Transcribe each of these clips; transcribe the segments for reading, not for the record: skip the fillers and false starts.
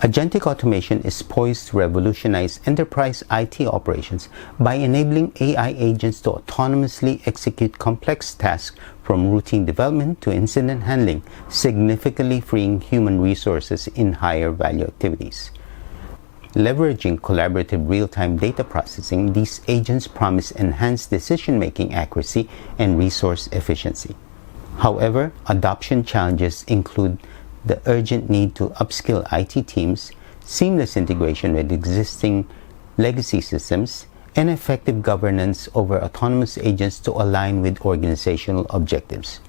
Agentic automation is poised to revolutionize enterprise IT operations by enabling AI agents to autonomously execute complex tasks from routine development to incident handling, significantly freeing human resources in higher value activities. Leveraging collaborative real-time data processing, these agents promise enhanced decision-making accuracy and resource efficiency. However, adoption challenges include the urgent need to upskill IT teams, seamless integration with existing legacy systems, and effective governance over autonomous agents to align with organizational objectives.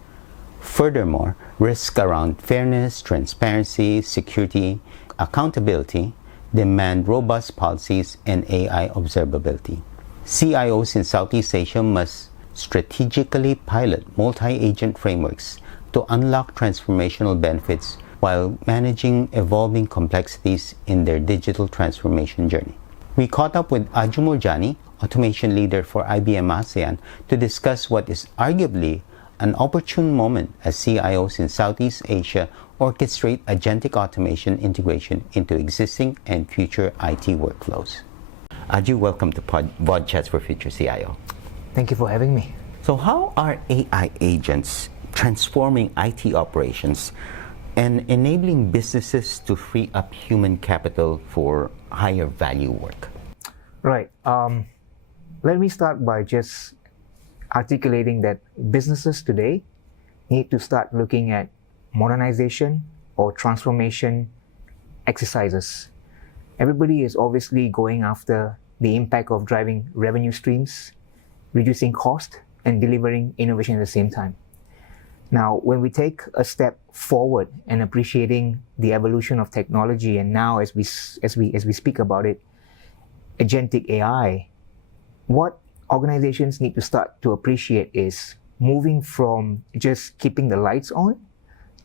Furthermore, risks around fairness, transparency, security, accountability demand robust policies and AI observability. CIOs in Southeast Asia must strategically pilot multi-agent frameworks to unlock transformational benefits while managing evolving complexities in their digital transformation journey. We caught up with Aju Murjani, automation leader for IBM ASEAN, to discuss what is arguably an opportune moment as CIOs in Southeast Asia orchestrate agentic automation integration into existing and future IT workflows. Aju, welcome to VODChat for Future CIO. Thank you for having me. So how are AI agents transforming IT operations and enabling businesses to free up human capital for higher value work? Right. Let me start by just articulating that businesses today need to start looking at modernization or transformation exercises. Everybody is obviously going after the impact of driving revenue streams, reducing cost, and delivering innovation at the same time. Now, when we take a step forward and appreciating the evolution of technology, and now as we speak about it, agentic AI, what organizations need to start to appreciate is moving from just keeping the lights on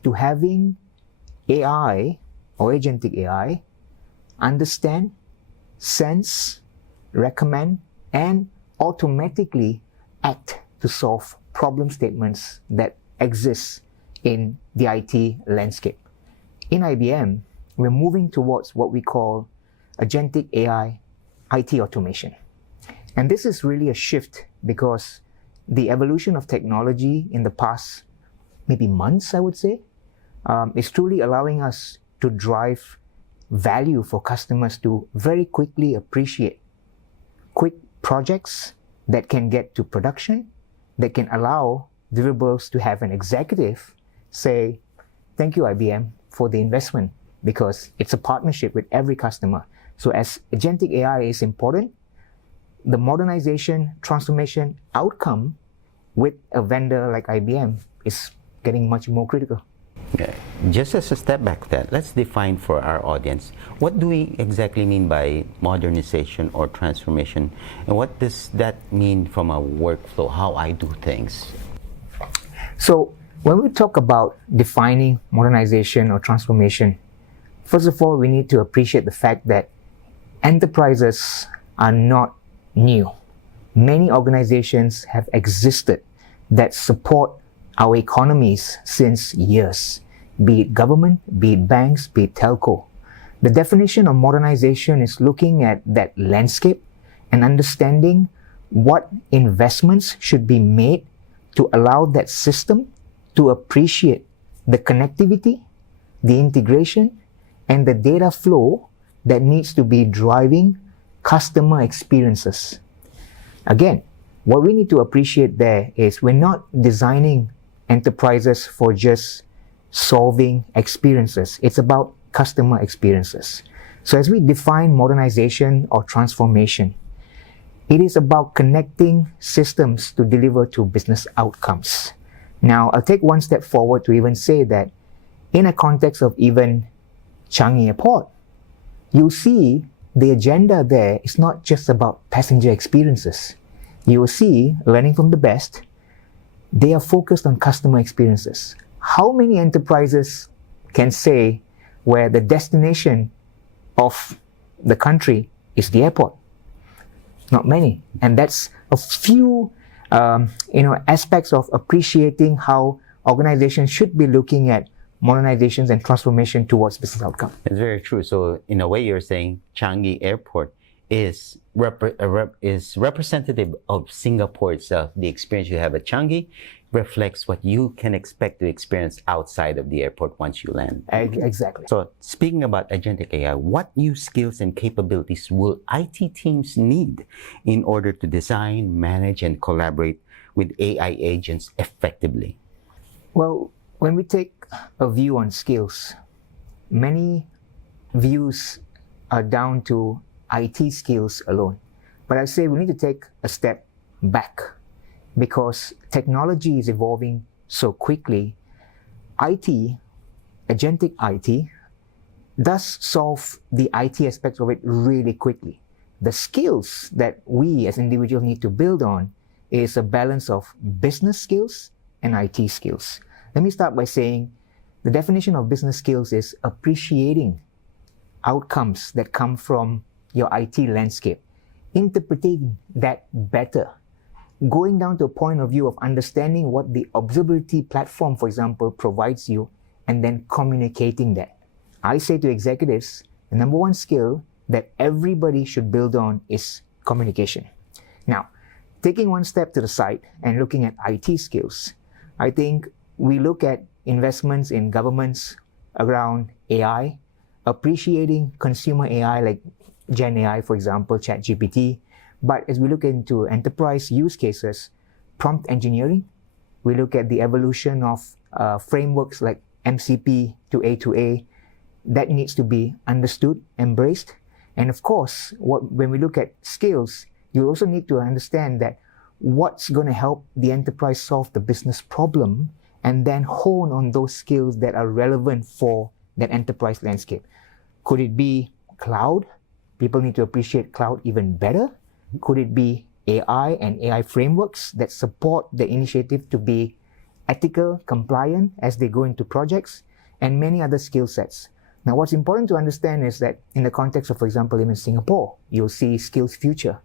to having AI or agentic AI understand, sense, recommend, and automatically act to solve problem statements that exist in the IT landscape. In IBM, we're moving towards what we call agentic AI IT automation. And this is really a shift because the evolution of technology in the past maybe months, I would say, is truly allowing us to drive value for customers to very quickly appreciate quick projects that can get to production, that can allow deliverables to have an executive say, thank you IBM for the investment, because it's a partnership with every customer. So as agentic AI is important, the modernization, transformation outcome with a vendor like IBM is getting much more critical. Okay. Just as a step back that, let's define for our audience, what do we exactly mean by modernization or transformation? And what does that mean from a workflow, how I do things? So when we talk about defining modernization or transformation, first of all, we need to appreciate the fact that enterprises are not new. Many organizations have existed that support our economies since years, be it government, be it banks, be it telco. The definition of modernization is looking at that landscape and understanding what investments should be made to allow that system to appreciate the connectivity, the integration, and the data flow that needs to be driving customer experiences. Again, what we need to appreciate there is we're not designing enterprises for just solving experiences. It's about customer experiences. So as we define modernization or transformation, it is about connecting systems to deliver to business outcomes. Now, I'll take one step forward to even say that in a context of even Changi Airport, you'll see the agenda there is not just about passenger experiences. You will see, learning from the best, they are focused on customer experiences. How many enterprises can say where the destination of the country is the airport? Not many. And that's a few aspects of appreciating how organizations should be looking at modernizations and transformation towards business outcome. It's very true. So in a way, you're saying Changi Airport is representative of Singapore itself. The experience you have at Changi reflects what you can expect to experience outside of the airport once you land. Exactly. So speaking about agentic AI, what new skills and capabilities will IT teams need in order to design, manage, and collaborate with AI agents effectively? Well, when we take a view on skills, many views are down to IT skills alone. But I say we need to take a step back because technology is evolving so quickly. IT, agentic IT, does solve the IT aspects of it really quickly. The skills that we as individuals need to build on is a balance of business skills and IT skills. Let me start by saying the definition of business skills is appreciating outcomes that come from your IT landscape, interpreting that better, going down to a point of view of understanding what the observability platform, for example, provides you, and then communicating that. I say to executives, the number one skill that everybody should build on is communication. Now, taking one step to the side and looking at IT skills, I think we look at investments in governments around AI, appreciating consumer AI like Gen AI, for example, ChatGPT. But as we look into enterprise use cases, prompt engineering, we look at the evolution of frameworks like MCP to A2A, that needs to be understood, embraced. And of course, when we look at skills, you also need to understand that what's going to help the enterprise solve the business problem and then hone on those skills that are relevant for that enterprise landscape. Could it be cloud? People need to appreciate cloud even better. Could it be AI and AI frameworks that support the initiative to be ethical, compliant as they go into projects, and many other skill sets. Now, what's important to understand is that in the context of, for example, even Singapore, you'll see Skills Future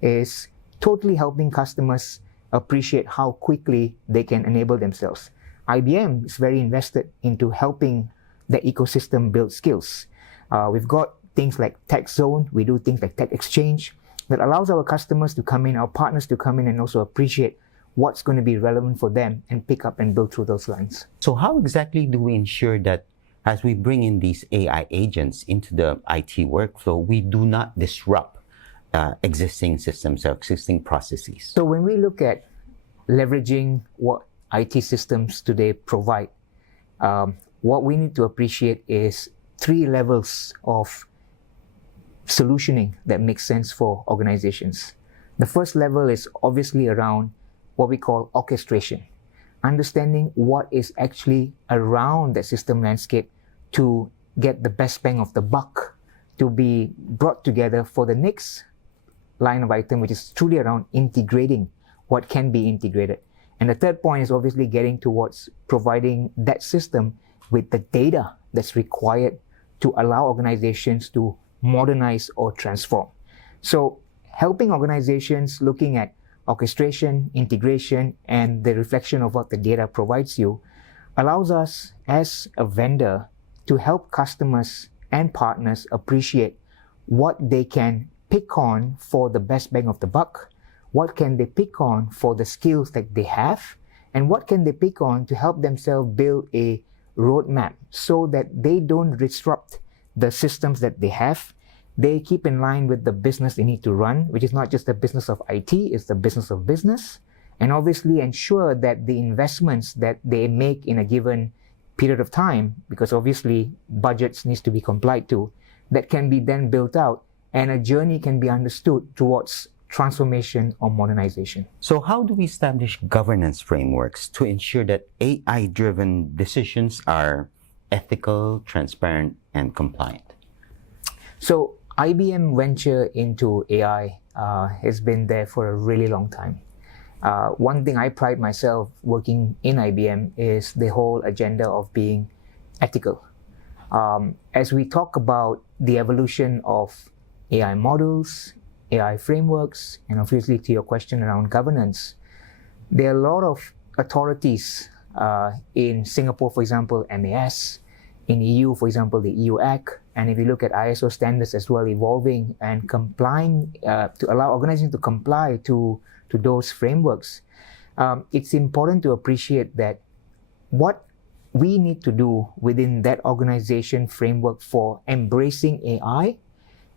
is totally helping customers appreciate how quickly they can enable themselves. IBM is very invested into helping the ecosystem build skills. We've got things like Tech Zone, we do things like Tech Exchange that allows our customers to come in, our partners to come in and also appreciate what's going to be relevant for them and pick up and build through those lines. So how exactly do we ensure that as we bring in these AI agents into the IT workflow, we do not disrupt existing systems or existing processes? So when we look at leveraging what IT systems today provide, what we need to appreciate is 3 levels of solutioning that makes sense for organizations. The first level is obviously around what we call orchestration, understanding what is actually around the system landscape to get the best bang of the buck to be brought together for the next line of item, which is truly around integrating what can be integrated. And the third point is obviously getting towards providing that system with the data that's required to allow organizations to modernize or transform. So helping organizations looking at orchestration, integration, and the reflection of what the data provides you allows us as a vendor to help customers and partners appreciate what they can pick on for the best bang of the buck, what can they pick on for the skills that they have, and what can they pick on to help themselves build a roadmap so that they don't disrupt the systems that they have. They keep in line with the business they need to run, which is not just the business of IT, it's the business of business. And obviously ensure that the investments that they make in a given period of time, because obviously budgets needs to be complied to, that can be then built out and a journey can be understood towards transformation or modernization. So how do we establish governance frameworks to ensure that AI-driven decisions are ethical, transparent, and compliant? So IBM venture into AI has been there for a really long time. One thing I pride myself working in IBM is the whole agenda of being ethical. As we talk about the evolution of AI models, AI frameworks, and obviously to your question around governance, there are a lot of authorities In Singapore, for example, MAS. In EU, for example, the EU Act. And if you look at ISO standards as well, evolving and complying to allow organizations to comply to those frameworks, it's important to appreciate that what we need to do within that organization framework for embracing AI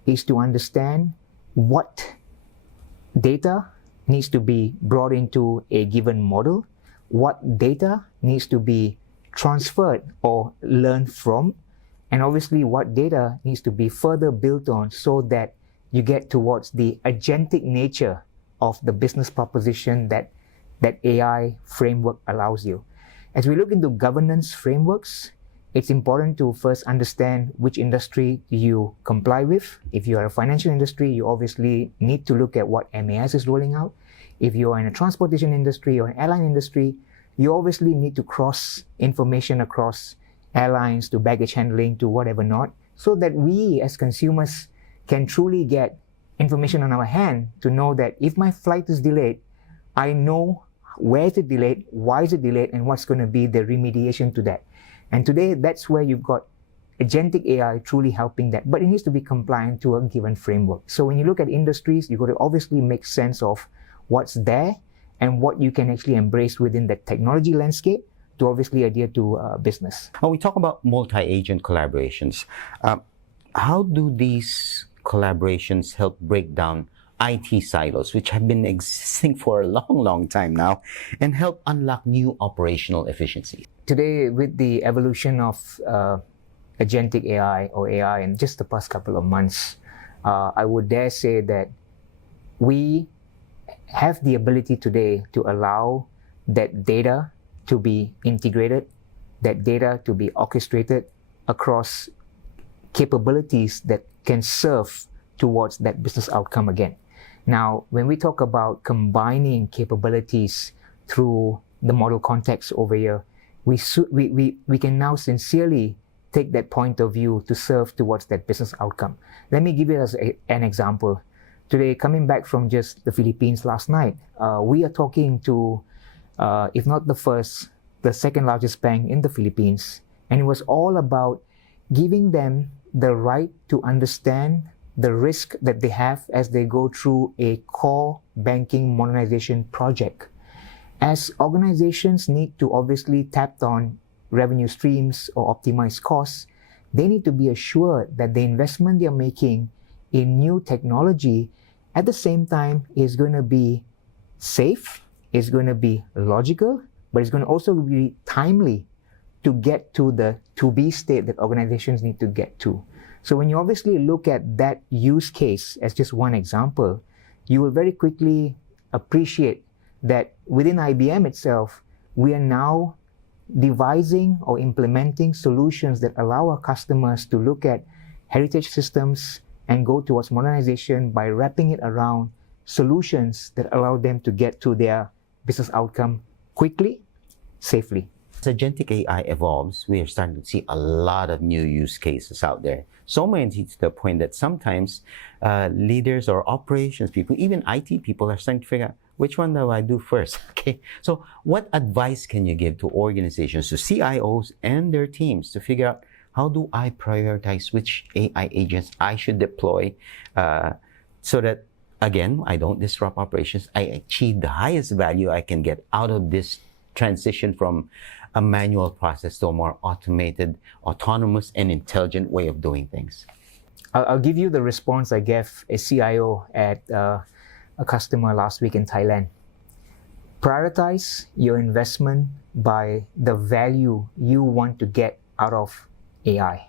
is to understand what data needs to be brought into a given model, what data needs to be transferred or learned from, and obviously what data needs to be further built on so that you get towards the agentic nature of the business proposition that AI framework allows you. As we look into governance frameworks, it's important to first understand which industry you comply with. If you are a financial industry, you obviously need to look at what MAS is rolling out. If you are in a transportation industry or an airline industry, you obviously need to cross information across airlines to baggage handling to whatever not, so that we as consumers can truly get information on our hand to know that if my flight is delayed, I know where is it delayed, why is it delayed, and what's going to be the remediation to that. And today, that's where you've got agentic AI truly helping that, but it needs to be compliant to a given framework. So when you look at industries, you've got to obviously make sense of what's there and what you can actually embrace within the technology landscape to obviously adhere to business. When we talk about multi-agent collaborations, how do these collaborations help break down IT silos, which have been existing for a long, long time now, and help unlock new operational efficiencies? Today, with the evolution of agentic AI or AI in just the past couple of months, I would dare say that we have the ability today to allow that data to be integrated, that data to be orchestrated across capabilities that can serve towards that business outcome again. Now, when we talk about combining capabilities through the model context over here, we can now sincerely take that point of view to serve towards that business outcome. Let me give you as an example. Today, coming back from just the Philippines last night, we are talking to, if not the first, the second largest bank in the Philippines. And it was all about giving them the right to understand the risk that they have as they go through a core banking modernization project. As organizations need to obviously tap on revenue streams or optimize costs, they need to be assured that the investment they're making in new technology at the same time is going to be safe, is going to be logical, but it's going to also be timely to get to the to-be state that organizations need to get to. So when you obviously look at that use case as just one example, you will very quickly appreciate that within IBM itself, we are now devising or implementing solutions that allow our customers to look at heritage systems and go towards modernization by wrapping it around solutions that allow them to get to their business outcome quickly, safely. As agentic AI evolves, we are starting to see a lot of new use cases out there. So many to the point that sometimes leaders or operations people, even IT people, are starting to figure out which one do I do first. Okay, so what advice can you give to organizations, to CIOs and their teams to figure out how do I prioritize which AI agents I should deploy so that, again, I don't disrupt operations, I achieve the highest value I can get out of this transition from a manual process to a more automated, autonomous, and intelligent way of doing things? I'll give you the response I gave a CIO at a customer last week in Thailand. Prioritize your investment by the value you want to get out of AI.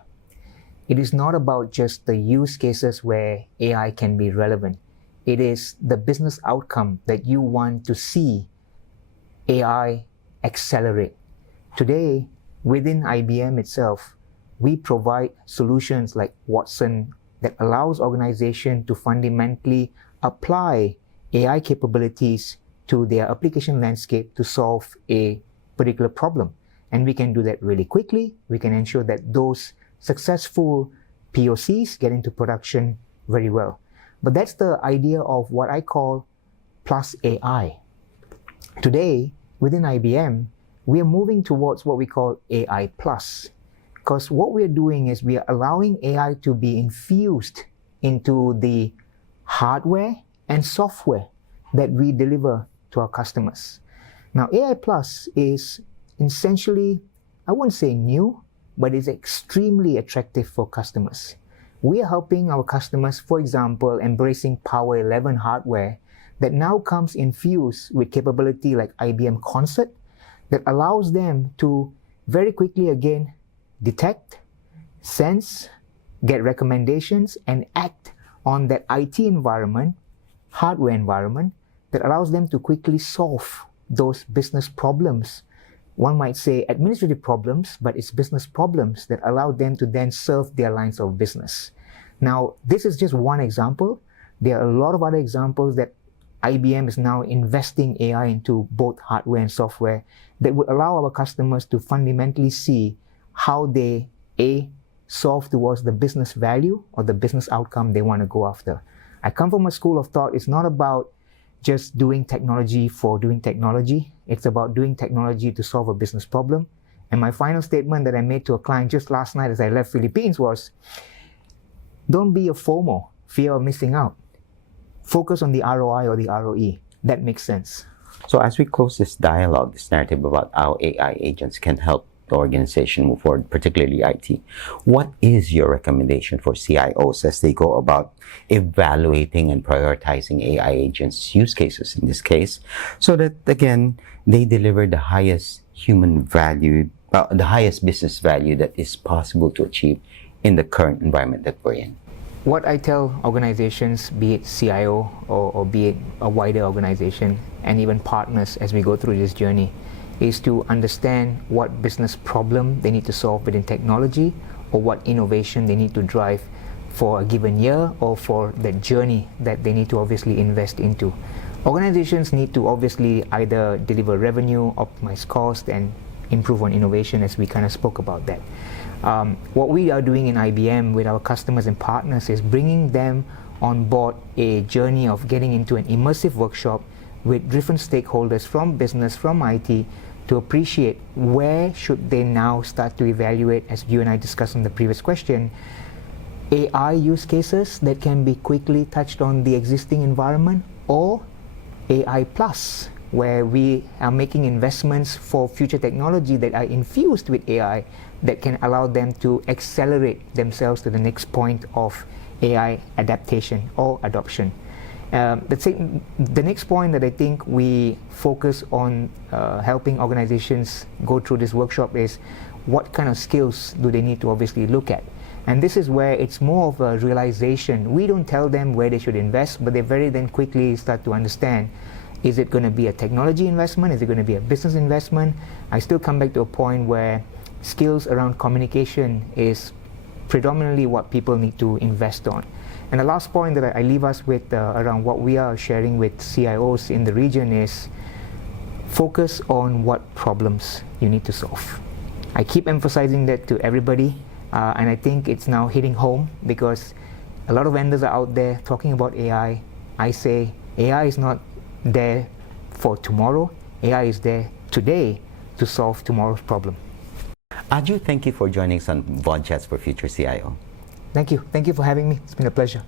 It is not about just the use cases where AI can be relevant. It is the business outcome that you want to see AI accelerate. Today, within IBM itself, we provide solutions like Watson that allows organizations to fundamentally apply AI capabilities to their application landscape to solve a particular problem. And we can do that really quickly. We can ensure that those successful POCs get into production very well. But that's the idea of what I call plus AI. Today, within IBM, we are moving towards what we call AI plus. Because what we're doing is we are allowing AI to be infused into the hardware and software that we deliver to our customers. Now, AI plus is essentially, I wouldn't say new, but it's extremely attractive for customers. We are helping our customers, for example, embracing Power 11 hardware that now comes infused with capability like IBM Concert that allows them to very quickly again detect, sense, get recommendations, and act on that IT environment, hardware environment, that allows them to quickly solve those business problems. One might say administrative problems, but it's business problems that allow them to then serve their lines of business. Now, this is just one example. There are a lot of other examples that IBM is now investing AI into both hardware and software that would allow our customers to fundamentally see how they, A, solve towards the business value or the business outcome they want to go after. I come from a school of thought, it's not about just doing technology for doing technology. It's about doing technology to solve a business problem. And my final statement that I made to a client just last night as I left Philippines was, don't be a FOMO, fear of missing out. Focus on the ROI or the ROE. That makes sense. So as we close this dialogue, this narrative about how AI agents can help the organization move forward, particularly IT, what is your recommendation for CIOs as they go about evaluating and prioritizing AI agents' use cases in this case, so that, again, they deliver the highest human value, the highest business value that is possible to achieve in the current environment that we're in? What I tell organizations, be it CIO or be it a wider organization, and even partners as we go through this journey, is to understand what business problem they need to solve within technology or what innovation they need to drive for a given year or for the journey that they need to obviously invest into. Organizations need to obviously either deliver revenue, optimize cost, and improve on innovation, as we kind of spoke about that. What we are doing in IBM with our customers and partners is bringing them on board a journey of getting into an immersive workshop with different stakeholders from business, from IT, to appreciate where should they now start to evaluate, as you and I discussed in the previous question, AI use cases that can be quickly touched on the existing environment, or AI plus, where we are making investments for future technology that are infused with AI that can allow them to accelerate themselves to the next point of AI adaptation or adoption. The next point that I think we focus on helping organizations go through this workshop is what kind of skills do they need to obviously look at. And this is where it's more of a realization. We don't tell them where they should invest, but they very then quickly start to understand, is it going to be a technology investment? Is it going to be a business investment? I still come back to a point where skills around communication is predominantly what people need to invest on. And the last point that I leave us with around what we are sharing with CIOs in the region is focus on what problems you need to solve. I keep emphasizing that to everybody, and I think it's now hitting home because a lot of vendors are out there talking about AI. I say AI is not there for tomorrow. AI is there today to solve tomorrow's problem. Aju, thank you for joining us on VODChats for Future CIO. Thank you. Thank you for having me. It's been a pleasure.